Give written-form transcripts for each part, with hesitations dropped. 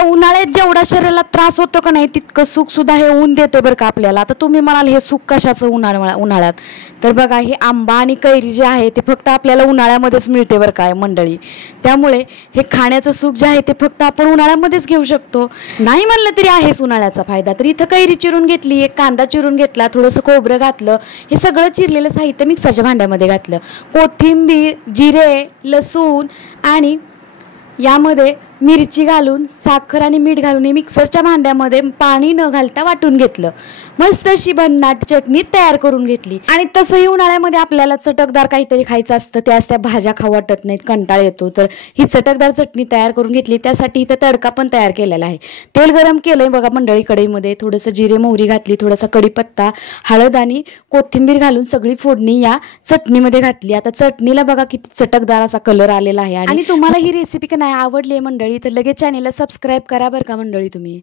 आता उन्हाळ्यात जेवढा शरीराला त्रास होतो का नाही तितकं सुख सुद्धा हे ऊन देते बरं का आपल्याला। आता तुम्ही म्हणाल हे सुख कशाचं उन्हाळ्यात, तर बघा हे आंबा आणि कैरी जे आहे ते फक्त आपल्याला उन्हाळ्यामध्येच मिळते बरं काय मंडळी। त्यामुळे हे खाण्याचं सुख जे आहे ते फक्त आपण उन्हाळ्यामध्येच घेऊ शकतो। नाही म्हणलं तरी आहेच उन्हाळ्याचा फायदा। तर इथं कैरी चिरून घेतली, एक कांदा चिरून घेतला, थोडंसं खोबरं घातलं, हे सगळं चिरलेलं साहित्य मिक्सरच्या भांड्यामध्ये घातलं, कोथिंबीर, जिरे, लसूण आणि यामध्ये मिरची घालून साखर आणि मीठ घालून हे मिक्सरच्या भांड्यामध्ये पाणी न घालता वाटून घेतलं। मस्त अशी भन्नाट चटणी तयार करून घेतली। आणि तसंही उन्हाळ्यामध्ये आपल्याला चटकदार काहीतरी खायचं असतं, त्या भाज्या खाऊ वाटत नाहीत, कंटाळ येतो, तर ही चटकदार चटणी तयार करून घेतली। त्यासाठी इथं तडका पण तयार केलेला आहे। तेल गरम केलंय बघा मंडळी कढईमध्ये, थोडंसं जिरे मोहरी घातली, थोडासा कढीपत्ता, हळद आणि कोथिंबीर घालून सगळी फोडणी या चटणीमध्ये घातली। आता चटणीला बघा किती चटकदार असा कलर आलेला आहे। आणि तुम्हाला ही रेसिपी का नाही आवडली आहे मंडळी तर लगेच चॅनेलला सबस्क्राईब करा बरं का मंडळी तुम्ही।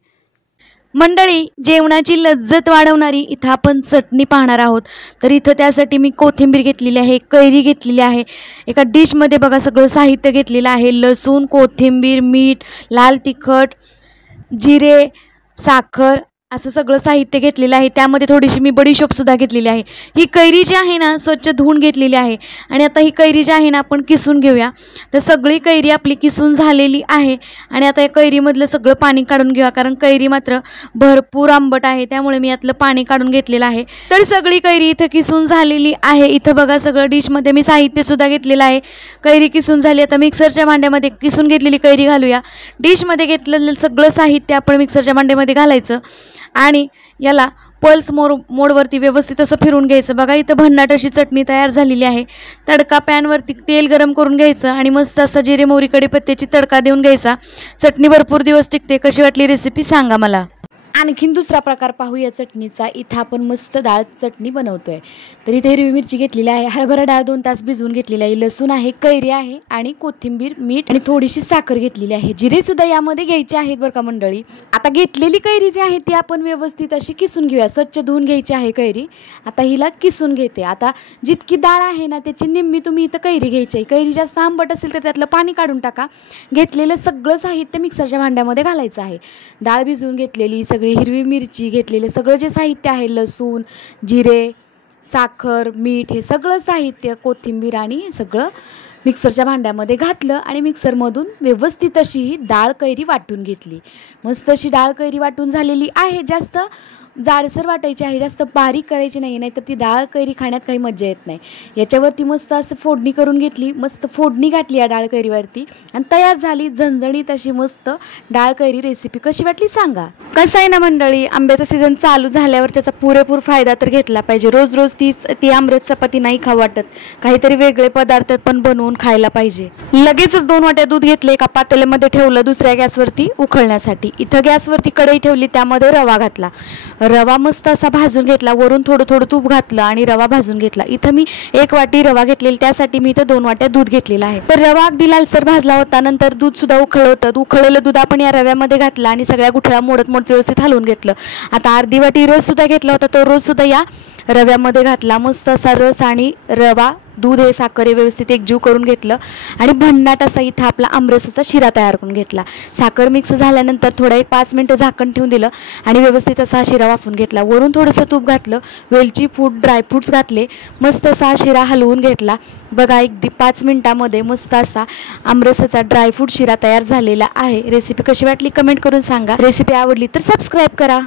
मंडळी जेवणाची लज्जत वाढवणारी इथं आपण चटणी पाहणार आहोत। तर इथं त्यासाठी मी कोथिंबीर घेतलेली आहे, कैरी घेतलेली आहे, एका डिशमध्ये बघा सगळं साहित्य घेतलेलं आहे, लसूण, कोथिंबीर, मीठ, लाल तिखट, जिरे, साखर असं सगळं साहित्य घेतलेलं आहे। त्यामध्ये थोडीशी मी बडीशोप सुद्धा घेतलेली आहे। ही कैरी जी आहे ना स्वच्छ धुवून घेतलेली आहे आणि आता ही कैरी जी आहे ना आपण किसून घेऊया। तर सगळी कैरी आपली किसून झालेली आहे आणि आता या कैरीमधलं सगळं पाणी काढून घेऊया, कारण कैरी मात्र भरपूर आंबट आहे, त्यामुळे मी यातलं पाणी काढून घेतलेलं आहे। तर सगळी कैरी इथं किसून झालेली आहे। इथं बघा सगळं डिशमध्ये मी साहित्य सुद्धा घेतलेलं आहे। कैरी किसून झाली, आता मिक्सरच्या भांड्यामध्ये किसून घेतलेली कैरी घालूया। डिशमध्ये घेतलेलं सगळं साहित्य आपण मिक्सरच्या भांड्यामध्ये घालायचं आणि याला पल्स मोडवरती व्यवस्थित असं फिरून घ्यायचं। बघा इथं भन्नाट अशी चटणी तयार झालेली आहे। तडका पॅनवरती तेल गरम करून घ्यायचं आणि मस्त असा जिरे मोहरी कढीपत्त्याची तडका देऊन घ्यायचा। चटणी भरपूर दिवस टिकते। कशी वाटली रेसिपी सांगा मला। आणखीन दुसरा प्रकार पाहूया चटणीचा। इथं आपण मस्त डाळ चटणी बनवतोय। तर इथे हिरवी मिरची घेतलेली आहे, हरभरा डाळ 2 तास भिजवून घेतलेली आहे, लसूण आहे, कैरी आहे आणि कोथिंबीर, मीठ आणि थोडीशी साखर घेतलेली आहे। जिरे सुद्धा यामध्ये घ्यायचे आहेत बरं का मंडळी। आता घेतलेली कैरी जी आहे ती आपण व्यवस्थित अशी किसून घेऊया, स्वच्छ धुवून घ्यायची आहे कैरी। आता हिला किसून घेते। आता जितकी डाळ आहे ना त्याची निम्मी तुम्ही इथं कैरी घ्यायची आहे। कैरी जास्त आंबट असेल तर त्यातलं पाणी काढून टाका। घेतलेलं सगळं साहित्य मिक्सरच्या भांड्यामध्ये घालायचं आहे। डाळ भिजवून घेतलेली, सगळी हिरवी मिरची घेतलेले, सगळं जे साहित्य आहे लसूण, जिरे, साखर, मीठ हे सगळं साहित्य, कोथिंबीर आणि सगळं मिक्सरच्या भांड्यामध्ये घातलं आणि मिक्सरमधून व्यवस्थित अशी ही डाळ कैरी वाटून घेतली। मस्त अशी डाळ कैरी वाटून झालेली आहे। जास्त जाडसर वाटायची आहे, जास्त बारीक करायची नाही, नाहीतर ती डाळ कैरी खाण्यात काही मजा येत नाही। याच्यावरती मस्त असं फोडणी करून घेतली, मस्त फोडणी घातली या डाळ कैरीवरती आणि तयार झाली झणझणीत अशी मस्त डाळ कैरी रेसिपी। कशी वाटली सांगा। कसं आहे ना मंडळी, आंब्याचा सीझन चालू झाल्यावर त्याचा पुरेपूर फायदा तर घेतला पाहिजे। रोज रोज ती आमरस चपाती नाही खाऊ वाटत, काहीतरी वेगळे पदार्थ पण बनवून खायला पाहिजे। लगेचच 2 वाट्या दूध घेतले, एका पातेल्यामध्ये ठेवलं दुसऱ्या गॅसवरती उकळण्यासाठी। इथं गॅसवरती कढई ठेवली, त्यामध्ये रवा घातला, रवा मस्त असा भाजून घेतला, वरून थोडं थोडं तूप घातलं आणि रवा भाजून घेतला। इथं मी 1 वाटी रवा घेतलेली, त्यासाठी मी इथं 2 वाट्या दूध घेतलेला आहे। तर रवा अगदी लालसर भाजला होता। नंतर दूध सुद्धा उकळलं होतं, उकळलेलं दूध आपण या रव्यामध्ये घातलं आणि सगळ्या गुठळ्या मोडत व्यवस्थित हलवून घेतलं। आता अर्धी वाटी रस सुद्धा घेतला होता, तो रस सुद्धा या रव्यामध्ये घातला। मस्त असा रस आणि रवा, दूध हे साखर हे व्यवस्थित एकजीव करून घेतलं आणि भन्नाट असा इथं आपला आमरसाचा शिरा तयार करून घेतला। साखर मिक्स झाल्यानंतर थोडा 5 मिनिटं झाकण ठेवून दिलं आणि व्यवस्थित असा शिरा वाफून घेतला। वरून थोडंसं तूप घातलं, वेलची पूड, ड्रायफ्रूट्स घातले, मस्त असा शिरा हलवून घेतला। बघा अगदी 5 मिनिटांमध्ये मस्त असा आमरसाचा ड्रायफ्रूट शिरा तयार झालेला आहे। रेसिपी कशी वाटली कमेंट करून सांगा। रेसिपी आवडली तर सबस्क्राईब करा।